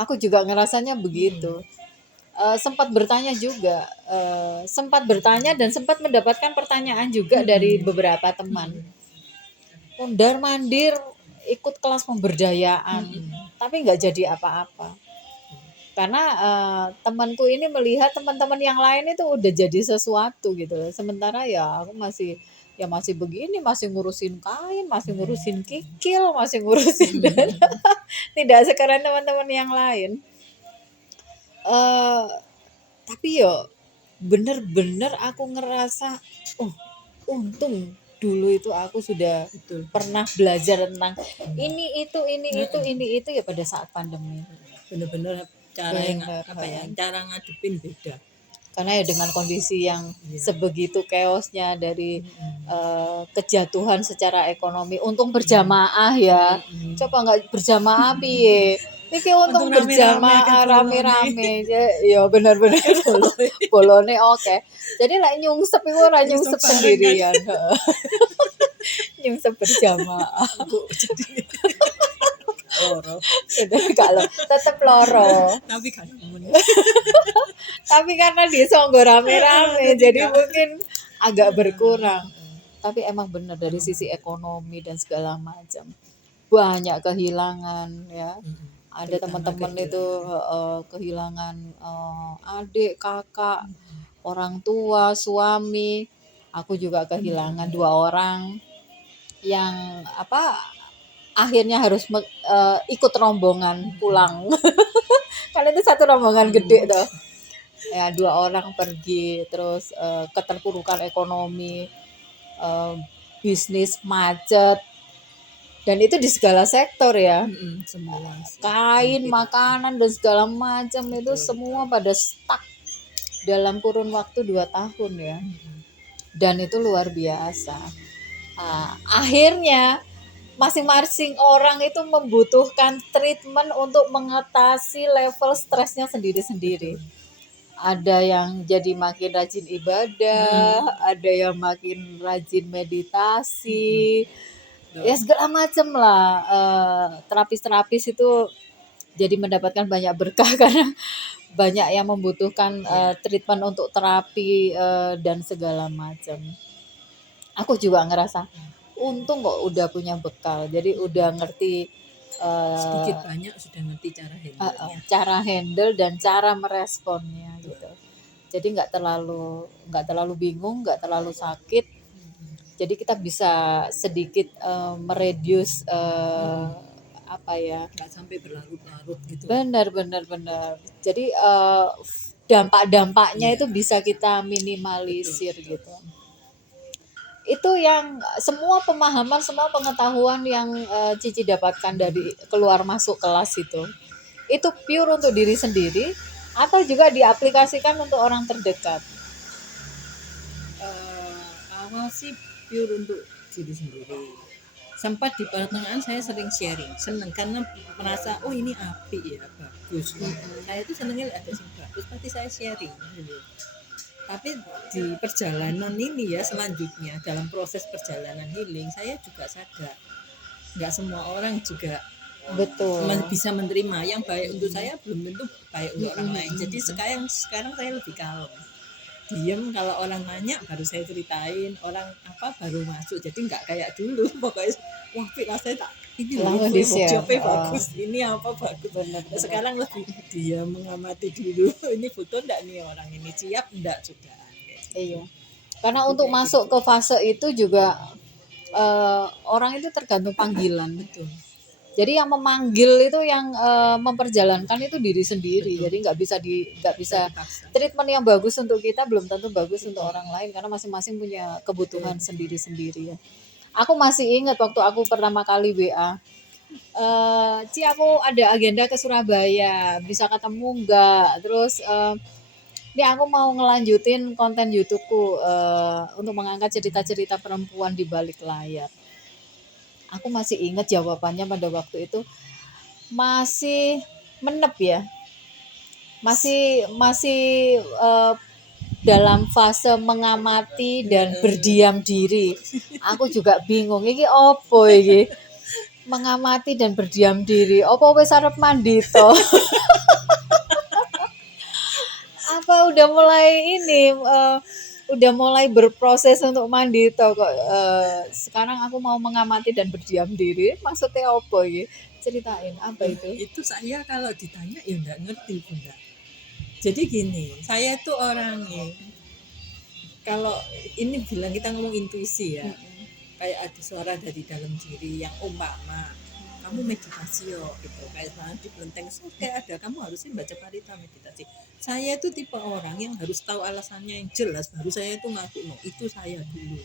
Aku juga ngerasanya begitu. Sempat bertanya dan sempat mendapatkan pertanyaan juga dari beberapa teman. Mondar-mandir ikut kelas pemberdayaan, tapi nggak jadi apa-apa. Karena temanku ini melihat teman-teman yang lain itu udah jadi sesuatu gitu loh. Sementara ya aku masih begini, masih ngurusin kain, masih ngurusin kikil, masih ngurusin dan tidak sekeren teman-teman yang lain. Eh tapi yo bener-bener aku ngerasa, oh untung dulu itu aku sudah Betul. pernah belajar tentang ini itu ya pada saat pandemi. Bener-bener cara yang Bener, cara ngadepin beda. karena ya dengan kondisi yang sebegitu chaosnya dari kejatuhan secara ekonomi, untung berjamaah ya. Coba nggak berjamaah piye? Iki untung Untung rame-rame berjamaah ke rame-rame. Ya benar-benar bolone oke. Jadi lah nyungsep itu ora nyungsep bareng kan. sendirian. Nyungsep berjamaah. Bu, jadi loro. Kalau tetep loro. Tapi kan nemen. Tapi karena disonggo rame-rame jadi mungkin agak berkurang. Tapi emang benar dari sisi ekonomi dan segala macam banyak kehilangan ya. Ada teman-teman itu kehilangan adik, kakak, orang tua, suami. Aku juga kehilangan 2 orang yang akhirnya harus ikut rombongan pulang. Kan itu satu rombongan gede tuh. Ya 2 orang pergi, terus keterpurukan ekonomi, bisnis macet, dan itu di segala sektor ya. Semua Kain, makanan dan segala macam itu semua pada stuck dalam kurun waktu 2 tahun ya. Dan itu luar biasa. Akhirnya masing-masing orang itu membutuhkan treatment untuk mengatasi level stresnya sendiri-sendiri. Ada yang jadi makin rajin ibadah, ada yang makin rajin meditasi, ya segala macam lah. Terapis-terapis itu jadi mendapatkan banyak berkah karena banyak yang membutuhkan treatment untuk terapi dan segala macam. Aku juga ngerasa untung kok udah punya bekal, jadi udah ngerti sedikit banyak sudah ngerti cara handle dan cara meresponnya gitu. Jadi nggak terlalu bingung, nggak terlalu sakit. Jadi kita bisa sedikit mereduce nggak sampai berlarut-larut gitu. Benar. Jadi dampak-dampaknya itu bisa kita minimalisir gitu. Itu yang semua pemahaman, semua pengetahuan yang Cici dapatkan dari keluar masuk kelas itu pure untuk diri sendiri atau juga diaplikasikan untuk orang terdekat? Awal sih pure untuk diri sendiri. Sempat di pertengahan saya sering sharing, seneng karena merasa oh ini apik ya, bagus. Saya itu senengnya ada yang bagus, pasti saya sharing gitu. Tapi di perjalanan ini ya selanjutnya dalam proses perjalanan healing saya juga sadar nggak semua orang juga bisa menerima yang baik untuk saya belum tentu baik untuk orang lain. Jadi sekarang saya lebih kalem, diem, kalau orang nanya baru saya ceritain, orang baru masuk. Jadi nggak kayak dulu pokoknya wah saya tak ini loh jawabnya bagus, ini bagus. Bener. Sekarang lebih dia mengamati dulu ini foto enggak nih orang ini siap enggak sudah. Iya. Karena untuk masuk ke fase itu juga orang itu tergantung panggilan. Betul. Jadi yang memanggil itu yang memperjalankan itu diri sendiri. Betul. Jadi nggak bisa treatment yang bagus untuk kita belum tentu bagus untuk orang lain karena masing-masing punya kebutuhan sendiri-sendiri ya. Aku masih ingat waktu aku pertama kali WA, Ci aku ada agenda ke Surabaya, bisa ketemu nggak? Terus ini aku mau ngelanjutin konten YouTubeku untuk mengangkat cerita-cerita perempuan di balik layar. Aku masih ingat jawabannya pada waktu itu masih menep ya, masih dalam fase mengamati dan berdiam diri. Aku juga bingung, ini opo iki? mengamati dan berdiam diri. Apa wis arep mandi to? Apa udah mulai ini udah mulai berproses untuk mandi to kok sekarang aku mau mengamati dan berdiam diri. Maksudnya apa iki? Ceritain apa itu? Itu saya kalau ditanya ya nggak ngerti Bunda. Jadi gini, saya tuh orangnya kalau ini bilang kita ngomong intuisi ya, kayak ada suara dari dalam diri yang umpama kamu meditasi yo gitu, kayak sekarang di kelenteng oke ada, kamu harusnya baca parita meditasi. Saya itu tipe orang yang harus tahu alasannya yang jelas baru saya itu ngaku no itu saya dulu.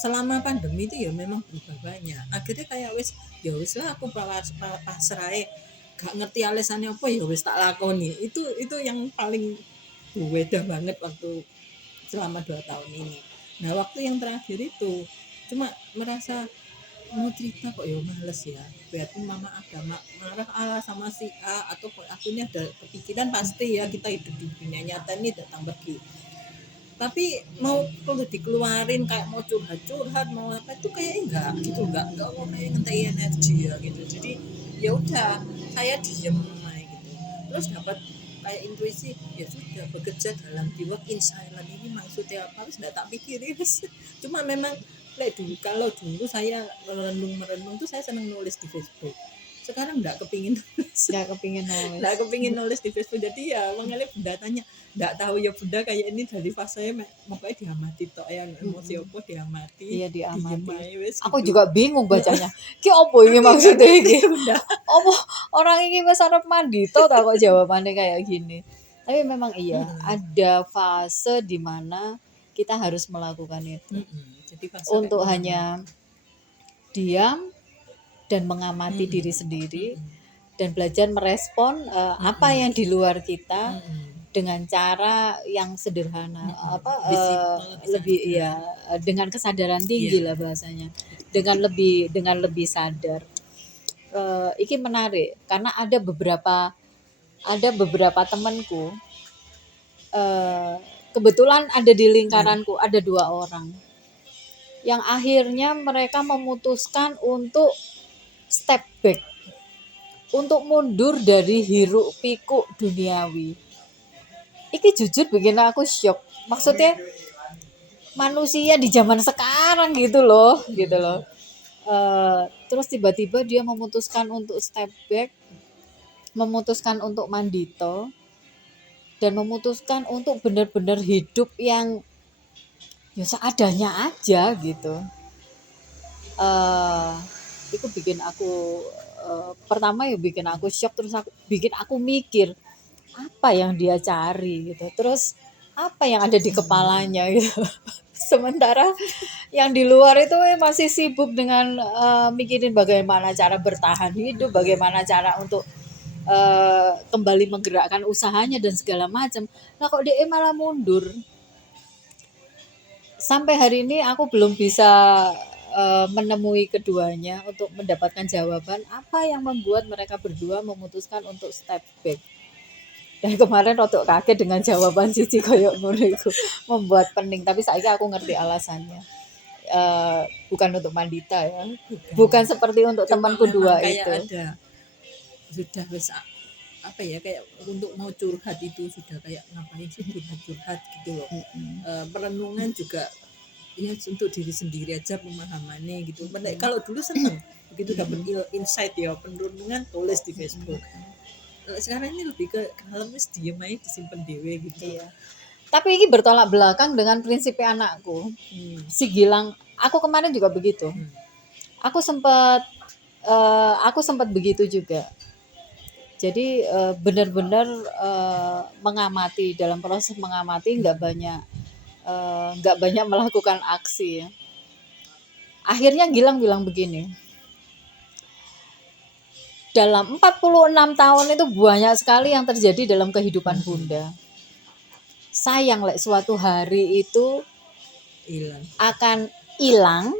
Selama pandemi itu ya memang berubah banyak, akhirnya kayak wis ya wis lah aku pasrah gak ngerti alasannya apa ya wis tak lakoni. Itu yang paling beda banget waktu selama 2 tahun ini. Nah waktu yang terakhir itu cuma merasa mau cerita kok ya males ya, berarti mama ada marah Allah sama si A atau akunya ada kepikiran pasti ya, kita hidup di dunia nyata ini datang pergi, tapi mau kalau dikeluarin kayak mau curhat mau apa itu kayak enggak gitu, enggak mau kayak ngentai energi ya gitu. Jadi ya udah saya diem aja gitu, terus dapat kayak intuisi ya sudah bekerja dalam di work in silent ini maksudnya apa, harus enggak tak pikirin. Cuma memang dulu kalau dulu saya merenung tuh saya senang nulis di Facebook, sekarang enggak kepingin nulis. Enggak kepingin nulis di Facebook. Jadi ya mengalir Bunda tanya enggak tahu ya Bunda kayak ini dari pas saya pokoknya diamati tok ya, emosi apa diamati. Iya diamati. Wis, Aku gitu. juga bingung bacanya. Ki opo iki maksudnya iki? Bunda. Opo orang iki wis arep mandi to ta kok jawabannya kayak gini. Tapi memang iya, ada fase di mana kita harus melakukan itu. Jadi fase Untuk kayak hanya diam dan mengamati diri sendiri dan belajar merespon apa yang di luar kita dengan cara yang sederhana, lebih ya dengan kesadaran tinggi lah bahasanya, dengan lebih sadar. Iki menarik karena ada beberapa temanku, kebetulan ada di lingkaranku ada 2 orang yang akhirnya mereka memutuskan untuk step back, untuk mundur dari hiruk pikuk duniawi. Iki jujur bikin aku shock. Maksudnya manusia di zaman sekarang gitu loh. Terus tiba-tiba dia memutuskan untuk step back, memutuskan untuk mandito, dan memutuskan untuk benar-benar hidup yang ya seadanya aja gitu. Itu bikin aku pertama ya bikin aku shock, terus bikin aku mikir apa yang dia cari gitu, terus apa yang ada di kepalanya gitu. Sementara yang di luar itu masih sibuk dengan mikirin bagaimana cara bertahan hidup, bagaimana cara untuk kembali menggerakkan usahanya dan segala macam. Nah kok dia malah mundur. Sampai hari ini aku belum bisa menemui keduanya untuk mendapatkan jawaban apa yang membuat mereka berdua memutuskan untuk step back. Dan kemarin rotok kaget dengan jawaban Cici koyok ngono iku, membuat pening, tapi saiki aku ngerti alasannya. Bukan untuk Mandita ya. Bukan seperti untuk temanku 2 kayak itu. Ada sudah bisa apa ya, kayak untuk mau curhat itu sudah kayak ngapain sih curhat gitu loh. Perenungan juga ya untuk diri sendiri aja pemahamannya gitu. Kalau dulu seneng begitu dapat insight ya perenungan tulis di Facebook. Sekarang ini lebih ke kalau wis diem aja disimpan dewe gitu. Iya. Tapi ini bertolak belakang dengan prinsip anakku. Si Gilang, aku kemarin juga begitu. Aku sempat begitu juga. Jadi benar-benar mengamati, dalam proses mengamati nggak banyak melakukan aksi ya. Akhirnya Gilang bilang begini, dalam 46 tahun itu banyak sekali yang terjadi dalam kehidupan Bunda. Sayang suatu hari itu akan hilang,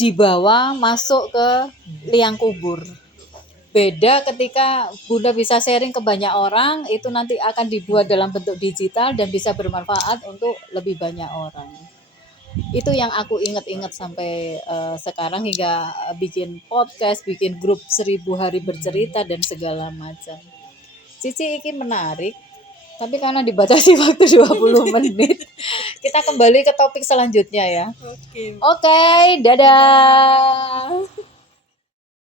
dibawa masuk ke liang kubur. Beda ketika Bunda bisa sharing ke banyak orang, itu nanti akan dibuat dalam bentuk digital dan bisa bermanfaat untuk lebih banyak orang. Itu yang aku ingat-ingat sampai sekarang hingga bikin podcast, bikin grup 1000 hari bercerita dan segala macam. Cici ini menarik, tapi karena dibatasi waktu 20 menit, kita kembali ke topik selanjutnya ya. Oke. Oke, dadah.